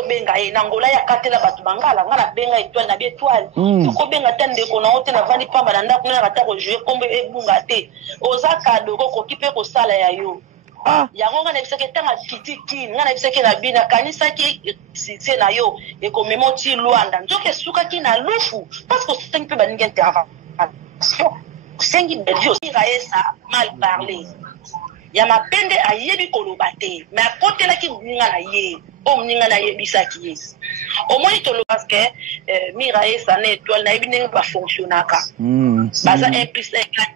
benga e nangola ya katela batu bangala ngala benga étoile na étoile ko benga tande ko na hote na vandi pamba na ndako na kata ko jouer kombe ebunga te oza kado ko kipe ko sala ya yo yango ngana biseke tanga kitiki ngana biseke na bina kanisa ki site na yo e ko memoti Luanda njoke suka ki na lufu parce que c'est un peu baninga intervention sengi belio iraesa mal parler ya mapende ayebi kolobate mais à côté là qui ninga na ye o mninga na yebisa ki yes au moins to lo parce que miraesa na étoile na yebi ba fonctionnaka baza 1 +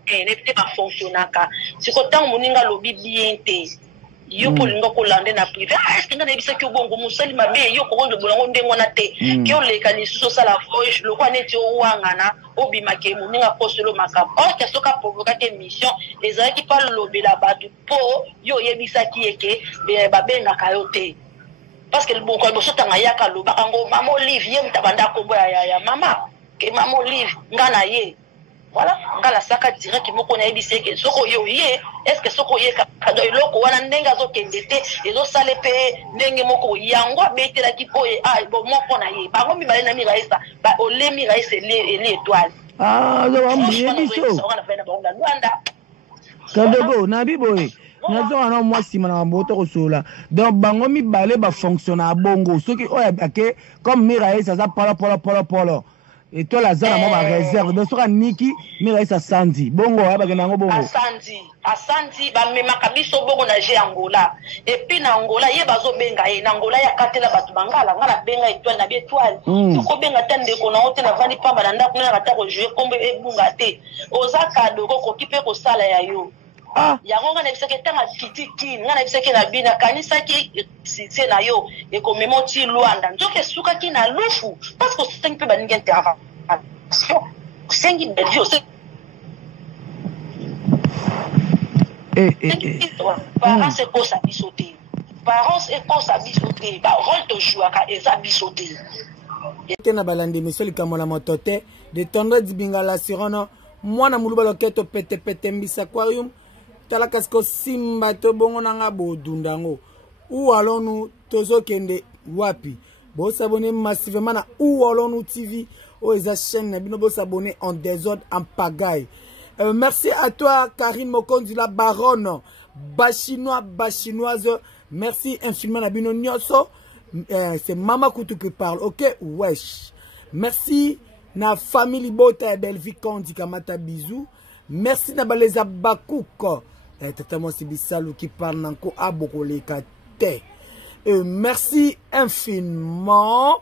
1 ne pas fonctionnaka siko tant moninga lobi bien te yo polinga ko lande na privé est-ce que ngana yebisa ki bongo musali mabe yo ko ngondo bolango ndengo na te ki o leka ni suso sala voice lo kwa neti o wangana obima ke moninga poselo makabo or que soka provoquer mission ezali ki pa lobela batu po yo yebisa ki eke ba benga kayote parce que bon ko boso tanga yaka lo bakango mama Olivier mtabanda ko boya ya mama ke mama Olivier ngana ye voilà ngala saka direct moko na yebisa ke soko yo ye est-ce que soko ye kado iloko wana ndenga zo kendete ezo sale pe ndenge moko yango betela ki po bo moko na ye bango mi bale na miraisa ba ole miraisa ele étoile zo ambiye biso kadogo na biboye nazo ana moi sima na moto ko sola donc bango mi bale ba fonctionner à bongo soki oya ake comme miraisa za polo et toi la zone moi ba réserve de soka niki miraisa sandi bongo ya ba kenango bongo asandi ba mema kabiso bongo na je Angola et puis na Angola ye bazo benga ye na Angola ya katela batu bangala ngala benga étoile na étoile ko benga tande ko na hote na vandi pamba na ndako na kata ko jouer kombe ebunga te oza kado ko kipe ko sala ya yo yango ngana biseke tanga kitiki ngana biseke na bina kanisa ki site na yo e ko memoti Luanda njoke suka ki na lufu parce que c'est un peu baninga intervention sengi belio parents c'est quoi ça bisoté parents c'est quoi ça bisoté ba rôle to jouaka eza bisoté na balandi monsieur likamola motote de tendre dibingala sirono mwana muluba loketo pete mbisa aquarium tala kasko simba to bongo nanga bodundango ou allons-nous tozo kende wapi bo s'abonner massivement na ou allons-nous TV o eza chaîne na bino bo s'abonner en désordre en pagaille. Merci à toi Karine Mokondi la baronne bachinoise merci infiniment na bino nyoso c'est Mama Koutou qui parle ok wesh merci na famille Bota et Belle Vie Kondi Kamata bisous merci na baleza Bakouko Tata Sibisalou qui parle nanko abokole kate. Merci infiniment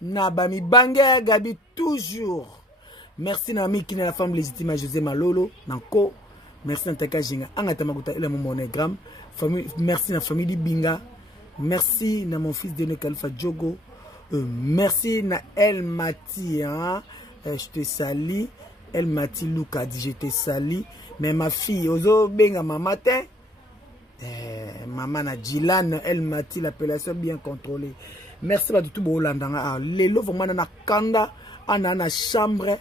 Nabami Bangé Gabi toujours. Merci Nami qui est la femme légitime à José Malolo nanko. Merci Nantaka Jinga Angatamaguta et la monogramme. Merci na famille di Binga. Merci na mon fils de Khalifa Djogo. Merci na El Mati hein? Je te salue. El Mati Luka dit je te salue. Mais ma fille, ozo benga maman te. Maman na Jilan, El Mati, l'appellation bien contrôlée. Merci à tout le monde. Les lots vraiment na kanda, na chambre,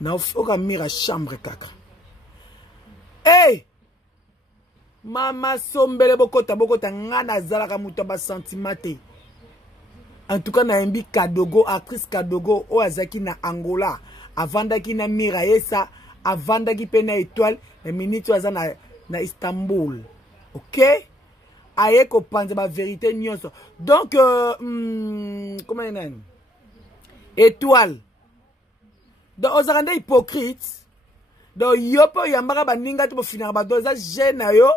na oka mira chambre kaka. Hey! Mama sombele bokota ngana zalaka muto ba sentimate. En tout cas na embi Kadogo, actrice Kadogo o azaki na Angola, avandaki na Miraesa, avandaki pe na étoile, na minute waza na Istanbul. OK? Aye ko panza ba vérité nyonso. Donc comment on dit? Étoile. Donc ozaranda hypocrite. Donc yopo yambaka baninga to finira ba doza jeune yo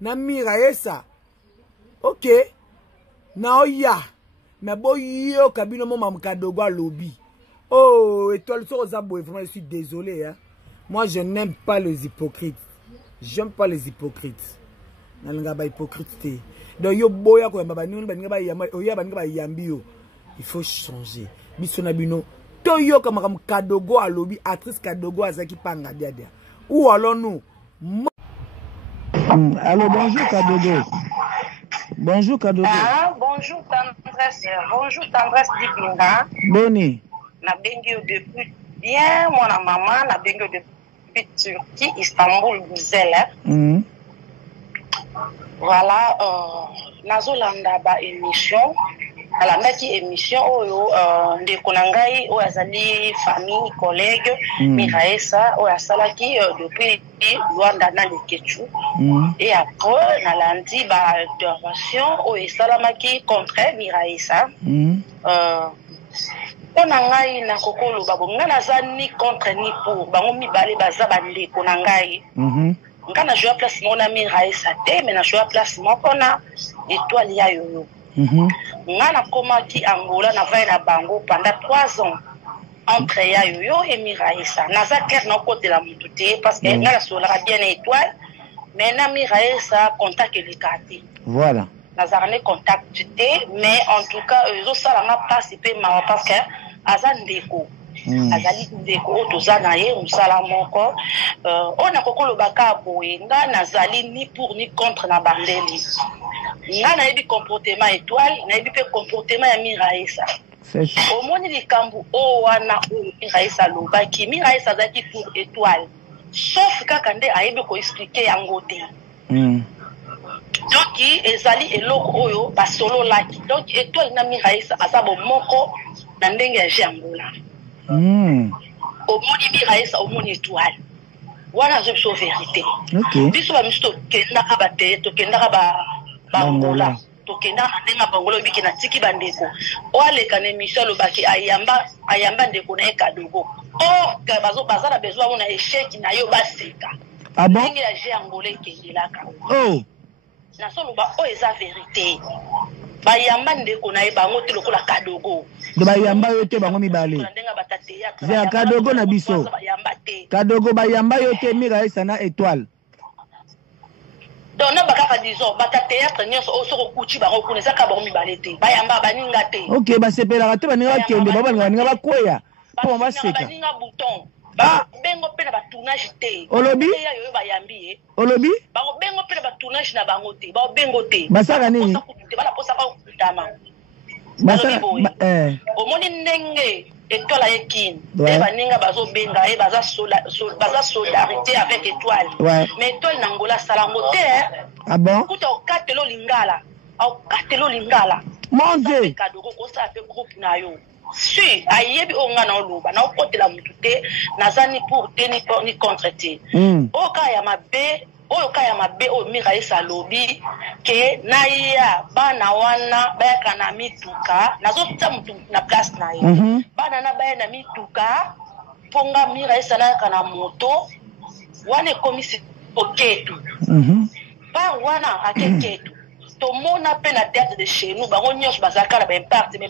na Miraesa. OK? Na oya. Mais bon yo kabino mo mam Kadogo lobby. Oh, étoile sur Zabo, vraiment je suis désolé hein. Moi je n'aime pas les hypocrites. J'aime pas les hypocrites. Nalanga ba hypocrite. Donc yo boya ko yamba banu baninga ba yamba oya baninga ba yambi yo. Il faut changer. Biso na bino to yo comme Kadogo à lobby, actrice Kadogo azaki panga dia. Où allons-nous? Allô, bonjour Kadogo. Bonjour Kadogo. Ah, bonjour Tendresse. Bonjour Tendresse Dibinga. Boni. Na bengi depuis bien mon maman na bengi depuis Turquie, Istanbul, Bruxelles. Voilà, nazolanda ba émission alandaki émission oyo ndeko na ngai oyo azali famille collègue Miraesa oyo asalaki depuis Luanda na Lekechu et après nalandi ba intervention oyo esalamaki contre Miraesa pona ngai na kokolo babo nga naza ni contre ni pour bango mibale baza bandeko na ngai nga na jouer place mona Miraesa te mais na jouer place moko na étoile ya yoyo nga na komaki Angola na vai na bango pendant 3 ans entre ya yoyo et Miraesa naza clair na côté la mutu te parce que nga na sola bien étoile mais na Miraesa contact elikati voilà nazarane contact te mais en tout cas zo sala nga participer ma parce que aza ndeko azali ndeko o toza na ye musala moko ona kokolo baka boye nga nazali ni pour ni contre na bandeli nga na yebi comportement étoile na yebi pe comportement ya Miraesa omoni likambo o wana o Miraesa lobaki Miraesa azaki pour étoile sauf kaka nde ayebi ko expliquer yango te donc ezali eloko oyo basolo laki donc étoile na Miraesa azabo moko na ndenge ya Angola omoni Miraesa omoni étoile wana zo biso vérité biso ba misto kendaka ba te to kendaka ba Angola to kendaka ndenga Angola biki na tiki bandeko oleka na émission lobaki ayamba ndeko na ekadogo ka baza na besoin na échec na yo baseka ndenge ya Angola kendelaka na solo ba o eza vérité bayamba ndeko na ye bango te lokola kadogo do bayamba yo te bango mibale ya kadogo na biso kadogo bayamba yo te Miraesa na étoile donc na bakaka disons bata théâtre nyonso o soko kuchi bango kuneza ka bango mibale te bayamba baninga te OK basepelaka te baninga bakende baninga bakoya po baseka baninga bouton bengo pe na ba tournage te olobi ya yo bayambi olobi bango bengo pe na ba tournage na bango te ba bengo te basaka nini bala posa ka kutama basaka omoni ndenge étoile yekin te baninga bazo benga e baza solidarité avec étoile mais étoile na Angola salango te bon kuta okatelo lingala mon Dieu kadogo ko sa pe groupe na yo si ayebi onga na oloba na okotela mutu te nazani pour te ni contre te oka ya mabe o Miraesa lobi ke na ya bana wana bayaka na mituka nazo tsa mutu na place na ye bana na baya na mituka ponga Miraesa na kana moto wana komisi oketu ba wana akeketu to mona pe na théâtre de chez nous bango nyos bazaka na ba impact mais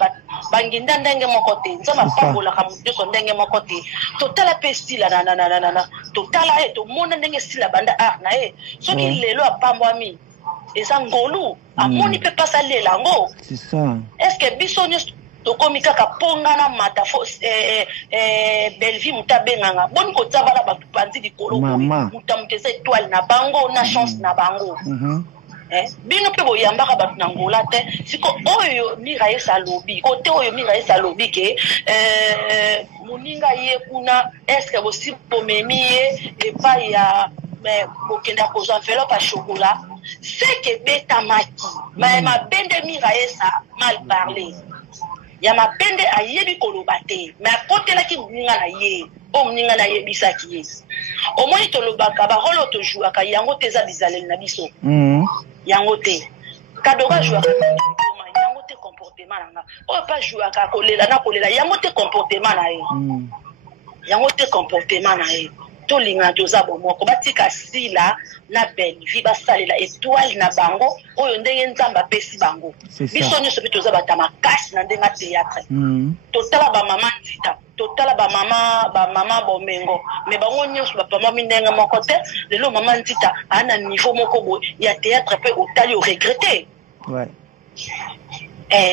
banginda ndenge moko te nzama pambola ka mutu so ndenge moko te totala pe style na totala to mona ndenge style banda art na soki lelo apambwami eza ngolu amoni pe pasa lelango c'est ça est-ce que biso nyos to komi kaka ponga na mata Belleville mutabenganga boni ko tsabala ba panzi dikolo mutamuteza étoile na bango na chance na bango bino pe boyambaka bato na Angola te siko oyo Miraesa lobi kote oyo Miraesa lobi ke muninga ye kuna est-ce que bosi pomemi ye epai ya bokenda kozwa enveloppe ya chocolat c'est que beta maki mais mabende Miraesa mal parlé ya mabende ayebi koloba te mais akotelaki muninga na ye o muninga na yebisaki ye omoni tolobaka barolo tojuaka yango te eza bizaleli na biso yango te kadoga jouaka yango te comportement nanga o pas jouaka kolela na kolela yango te comportement na ye yango te comportement na ye to linga toza bomoko batika sila na Belleville basalela étoile na bango oyo ndenge nzamba pesi bango biso nyonso pe toza bata makasi na ndenge théâtre totala ba mama Ntita totala ba mama Bomengo mais bango nyonso ba mama ndenge moko te lelo mama Ntita ana niveau moko bo ya théâtre pe otali o regretter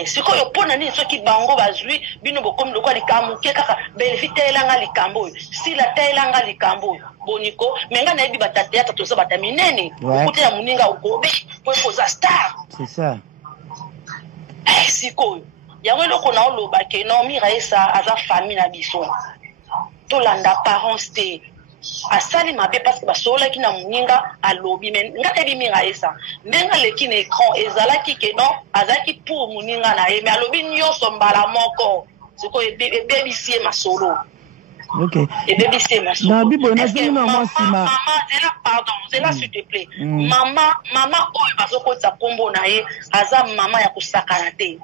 sikoyo pona nini soki bango bazwi bino bokomi lokwa likambo ke kaka Belleville telanga likambo sila telanga likambo boniko menga na yebi bata théâtre toza bata minene okuta ya muninga ukobe po poza star c'est ça sikoyo yango eloko na oloba ke no Miraesa aza famille na biso tolanda parents te asali mabe parce que basola ki na muninga alobi men nga ebi minga esa ndenga leki na écran ezalaki ke non azaki pour muninga na ye mais alobi nyonso mbala moko siko ebebisie masolo. Ok. Ebebisie masolo. Na bibo na zina maman pardon zela s'il te plaît mama oyo bazokotsa kombo na ye aza mama ya kusakana te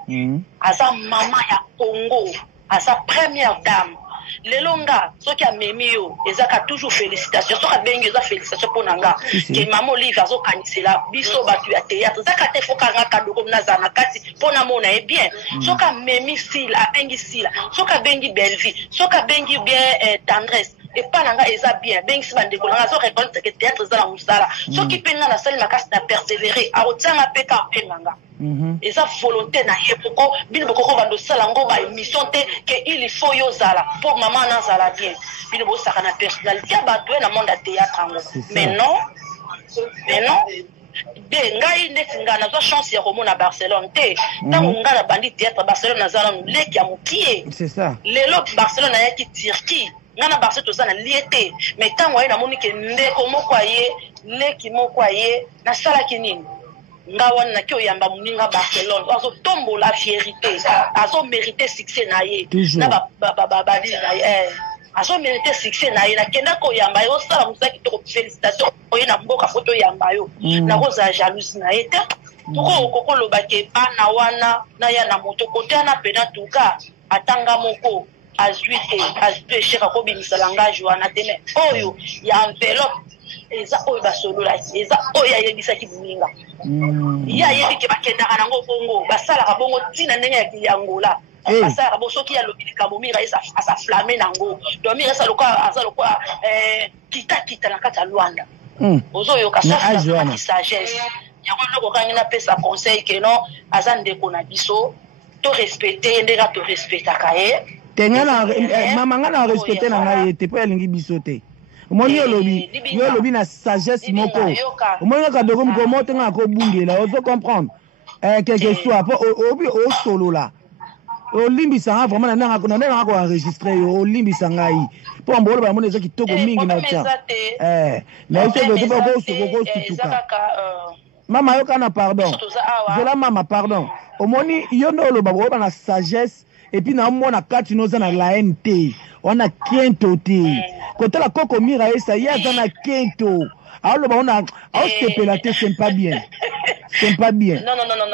aza mama ya Congo aza première dame. Lelonga soki amemi yo ezaka toujours félicitations soki abengi eza félicitations pour nanga ke maman Olive azokanisela biso batu ya théâtre zaka te foka nga kadoko naza na kati pona mona e bien soki amemi Sila abengi Sila soki abengi Belleville soki abengi bien tendresse et pas nanga eza bien bengi si bandeko nanga so reconnaître que théâtre za la musala soki penga na sali makasi na persévérer aotianga peka penanga eza volonté na ye poko bino bokoko bando sala ngo ba émission te que il faut yo zala pour maman na zala bien bino bo saka na personnalité ba doit na monde théâtre ngo mais non de ngai neti nga na zo chance ya komona Barcelone te tango nga na bandi théâtre Barcelone na zala leki ya mukie c'est ça lelo Barcelone ya ki Turquie nga na Barcelone to zana liete mais tango ay na moni ke ndeko moko aye leki moko aye na sala kinini nga wana ki oyamba muninga Barcelone azo tombo la fierté azo mériter succès na ye na ba na ye azo mériter succès na ye na kenda ko yamba yo sala musaki to félicitations oye na mboka foto yamba yo na koza jalousie na ye te poko kokolo bake bana wana na ya na moto kote na pena tuka atanga moko azwite sheka ko bimisala ngaju wana te mais oyo ya enveloppe eza oyo basolola eza oyo ayebisaki muninga ya yebike bakendaka nango bongo basalaka bongo ntina ndenge ya Angola basalaka bo soki alobeleka bomira asa flamme nango donc mira esa aza lokwa kita na kati ya Luanda ozoyoka safi sagesse yango loko kangi napesa conseil ke non aza ndeko na biso to respecter ndeka to respectaka ye tengana mama ngana respecter na ngai te po elingi biso te omoni yolobi na sagesse moko omoni kadoko mkomo tenga ko bungela ozo comprendre quelque soit po obi o solo la olimbisa nga vraiment na nanga ko enregistrer yo olimbisa ngai po mbolo ba mona ezaki toko mingi na cha na ito be to ko soko situka mama yo kana pardon zela mama pardon omoni yo no lo ba na sagesse et puis na mona kati noza na la NT on a kento te côté la koko mira esa ya na kento alors on a sepela te c'est pas bien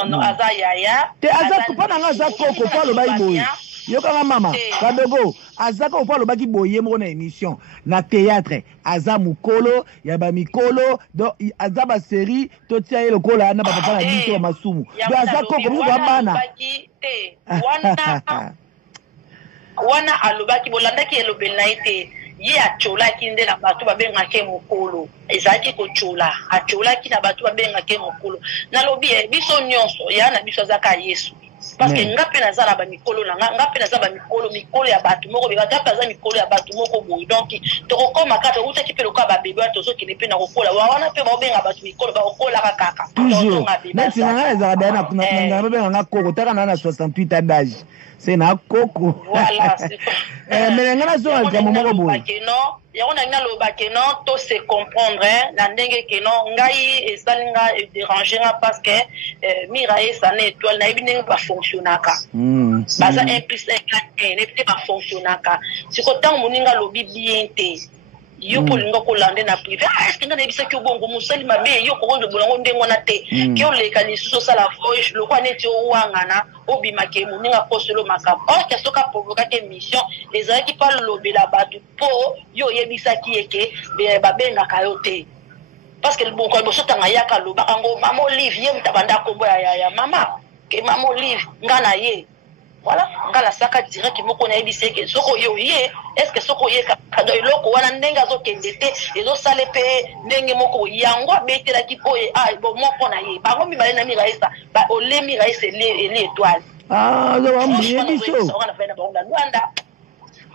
non aza yaya te aza ko pana nga za koko pa lo bai boy yo kanga mama kadogo aza ko pa lo baki boye mo na émission na théâtre aza mukolo ya ba mikolo do aza ba série to tia ye lokola na ba papa na biso ba masumu do aza koko mo ba bana wana alobaki bolandaki elobeli na ite ye acholaki nde na bato babengaki mokolo ezalaki kochola acholaki na bato babengaki mokolo nalobi biso nyonso ya na biso azaka Yesu parce que nga pe naza na ba mikolo na nga pe naza ba mikolo ya bato moko beba ta paza mikolo ya bato moko boy donc tokokoma kata utaki pe loka ba bebe to soki ne pe na kokola wana pe ba obenga bato mikolo ba kokola kaka toujours mais tu n'as ezala dana na nga nga koko taka na 68 ans d'âge c'est na koko voilà mais nga na zo ka momoko boy yango na ngina loba ke non to se comprendre na ndenge ke non ngai esalinga déranger nga parce que mira esa na étoile na ebine ba fonctionnaka baza 1 plus 1 ne peut pas fonctionnaka siko tant moninga lobi bien te yo kolinga kolande na privé est-ce que ngana ebisa ki obongo musali mabe yo ko ngondo bolongo ndengo na te ki oleka lisuso sala voice lokwa neti owangana obimake moninga poselo makabo or que soka provoquer que mission ezaki pa lobela batu po yo yebisa ki eke babenga kayote parce que bon ko boso tanga yaka loba kango mama Olive ye mutabanda kombo ya mama ke mama Olive ngana ye voilà ngala saka direct moko na ebise ke soko yo ye est-ce que soko ye kado iloko wana ndenga zo kendete ezo sale pe ndenge moko yango betela ki po bo moko na ye bango mi bale na mi raisa ba olemi raisa ele étoile zo wambiye biso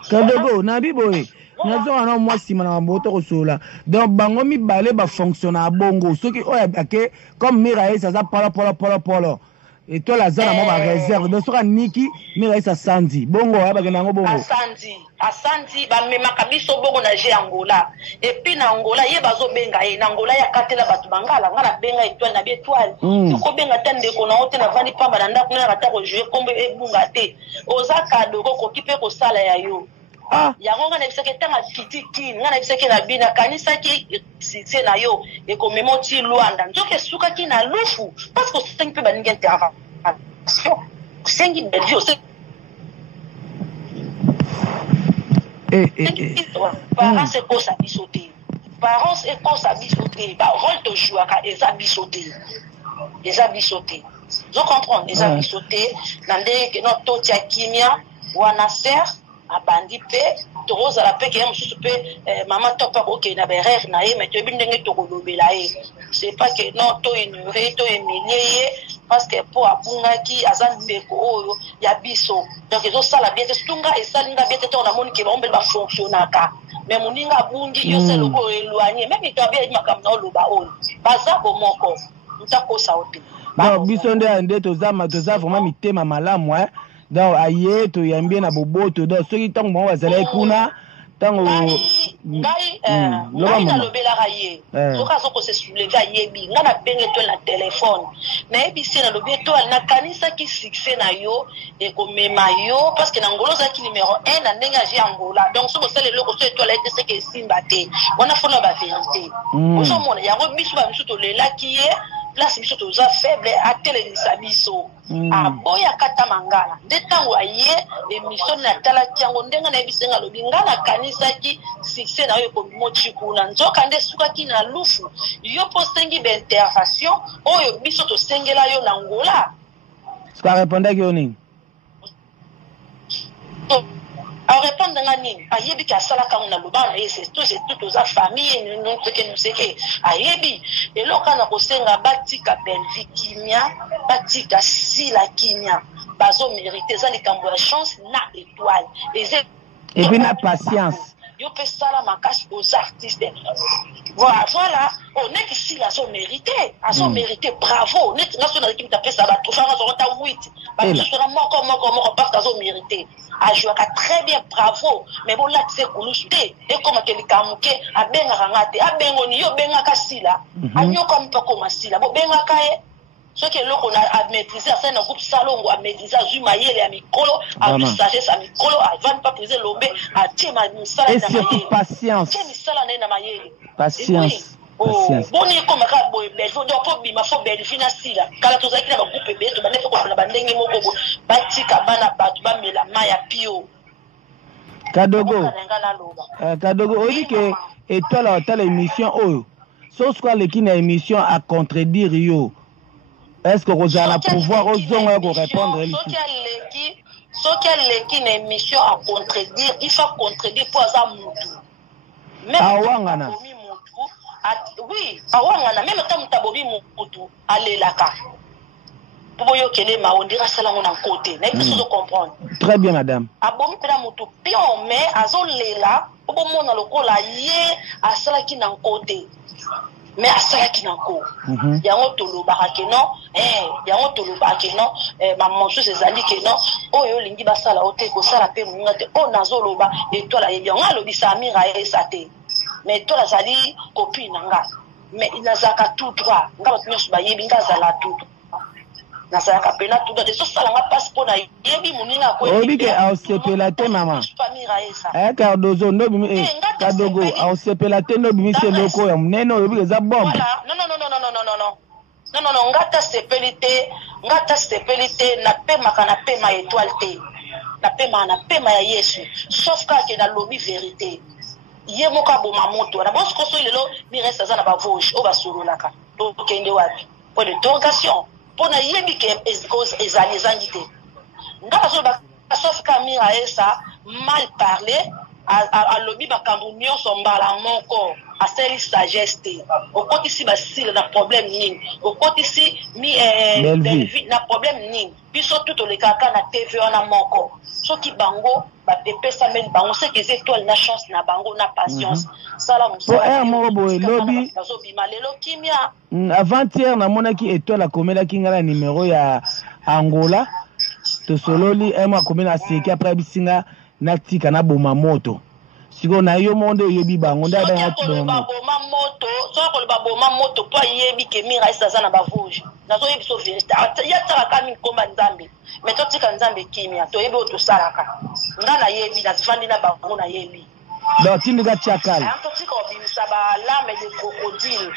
kadogo na biboye nazo wana mwasi mana mboto kosola donc bango mi bale ba fonctionner bongo soki oya ake comme mi raisa za polo étoile aza na mo ba réserve de soka niki mira isa sandi bongo ya bakena ngo bongo asandi ba memaka biso bongo na je Angola et puis na Angola ye bazo benga ye na Angola ya katela batu bangala ngala benga étoile na bi étoile ko benga tande ko na hote na vandi pamba na ndako na kata ko jouer kombe ebunga te oza kado ko kipe ko sala ya yo yango nga na biseke tanga kitiki nga na biseke na bina kanisa ki site na yo e ko memoti Luanda nzoke suka ki na lufu parce que c'est un peu baninga intervention sengi belio c'est parents c'est ko sa bisoté parents c'est ko sa bisoté ba rôle to jouaka eza bisoté je comprends eza bisoté nande que no to tia kimia wana ser abandi pe toza la pe ke mususu pe mama topa OK na berère na ye mais to bindenge to kolobela ye c'est pas que non to ignorer to humilier parce que pour abunga ki azande ko oyo ya biso donc ezo sala bien tunga esalinga bien to na moni ke ba ombele ba fonctionnaka mais muninga bungi yo se lobo éloigné même itabia makamna oloba oyo baza bomoko mutakosa ote donc biso nde toza vraiment mitema malamu donc aye to yambie na boboto donc soki tango mo bazala kuna tango ngai na lobela ye soka soko se soulever yebi nga na benge to na téléphone na yebi se na lobi to na kanisa ki succès na yo e ko mema yo parce que na ngolo za ki numéro 1 na ndenga ji Angola donc soko sele loko so to la ete se ke simba te wana fona ba vérité oso mona yango biso ba biso to lela ki ye place biso toza faible atelemisa biso aboya kata mangala nde ntango aye émission na talaki yango ndenga na yebisenga lobi nga na kanisa ki succès na yo ekomimoti kuna nzoka nde sukaki na lufu yo mpo sengi baintervention oyo biso tosengela yo na Angola sika répondaki yo nini arépondre nga nini ayebi ki asalaka ngo na lobana ye c'est tout aux famille non peke nous seke ayebi eloka na kosenga batika Belvikimia batika Sila Kimia bazo mériter za likambo ya chance na étoile et puis na patience yo pe sala makasi aux artistes voilà on est ici là so mérité bravo net nga so na l'équipe tapé ça ba tout ça na ta 8 ba tout ça moko parce que so mérité a joué très bien bravo mais bon là c'est kuluste et comme que likamuke abenga ngate abengo ni yo benga kasila anyo comme pas comme sila bo benga kae ce que l'on a maîtrisé à un groupe salongo a maîtrisé à Zumayele à Mikolo à sagesse à Mikolo avant pas briser l'obé à Tima Misala et surtout patience patience boni comme ka boy belfo do po bima fo belfina sila kala to zakina ba groupe be to ba nefe ko na bandenge moko batika bana batu ba mela maya pio Kadogo on dit que étoile à telle émission oyo so quoi le qui na émission à contredire yo est-ce que vous allez pouvoir aux hommes pour répondre ce qui est une émission à contredire il faut contredire pour ça mutu awangana oui awangana même quand mutabobi mutu alelaka pour yo kele ma on dira ça là on en côté na il faut comprendre très bien madame abomi pela mutu pion mais azolela pour mona lokola ye asala ki na côté mais asalaki nako yango tolobaka ke non yango tolobaka ke non maman chose ezali ke non oyo lingi basala ote ko sala pe munga te o nazoloba étoile yebi yango alobisa amira esa te mais étoile azali copine nga mais inazaka tout droit nga bato nyonso bayebi nga azala tout nazalaka pena tout droit so sala nga passeport na yebi muninga ko obi ke ausepela te mama Cardozo no bimi Kadogo ausepela te no bimi se loko ya munene oyo bi eza bombe non ngata sepelite na pema na pema étoile te na pema ya Yesu sauf que na lobi vérité ye moka boma moto na bosko so ilelo mi reste za na ba voje o basololaka to kende wapi pour l'interrogation pour na yebi ke ezali zangite ngata so ba sauf que mira esa mal parler à lobby bakambu nyonso mbala moko aseli sagesse te okotisi basile na problème nini okotisi mi na problème nini biso tout olekaka na TV wana moko soki bango bapepesa meni bango c'est que étoile na chance na bango na patience sala musala moko boye lobi bazobima lelo kimia avant-hier namonaki étoile akomelaki ngala numéro ya Angola tosololi ema komena seki après bisinga natika na boma moto siko na yo monde yebi bango nda da hatu boma moto so ko ba boma moto po yebi ke mira isa na bavoje nazo yebi so vérité ya tara ka mi komba nzambe mais to tika nzambe kimia to yebi oto salaka ngana yebi na zifandi na bango na yebi donc tindiga chakala to tika obimisa ba larme de crocodile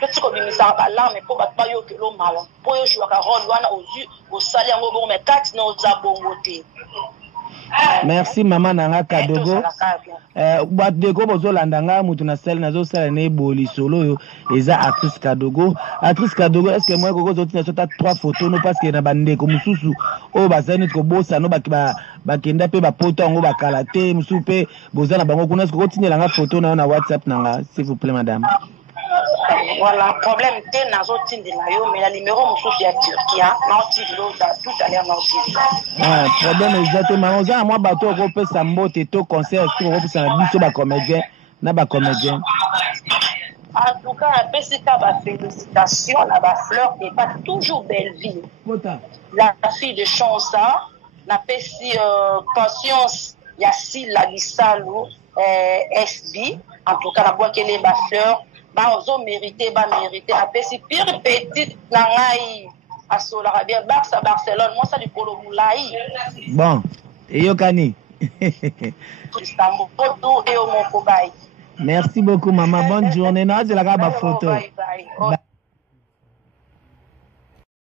to tika obimisa ba larme po ba pa yo ke lo mawa po yo shwa ka rôle wana au sali yango bon mais kat no za bongo te. Merci maman nanga Kadogo. Bat deko bozo landanga mutu na sel nazo sala ne boli solo yo eza actrice Kadogo. Actrice Kadogo est-ce que moi koko zoti na sota 3 photos no parce que na bande ko mususu o bazani ko bosa no ba kenda pe ba poto ngo ba kalate musu pe bozana bango kuna ko tinela nga photo na WhatsApp nanga s'il vous plaît madame. Voilà, problème c'est nazo tindela yo mais la numéro mususu ya Turquie na tindelo tout à l'heure na tindela. Problème exactement oza moi bato ko pesa mbote to concert sur ko pesa na biso ba comédien na ba comédien. En tout cas, Pessika ba félicitations na ba fleur et pas toujours belle vie. La fille de Chansa na pesi conscience Yassi Lagisalo SB en tout cas la bois qu'elle est ba fleur ba ozo mérité a pesi pire petite na ngai a solara bien Barcelone moi ça du polo moulai bon et yokani Istanbul et au Mokobai. Merci beaucoup maman, bonne journée. Non, je la garde ma photo. Bye bye.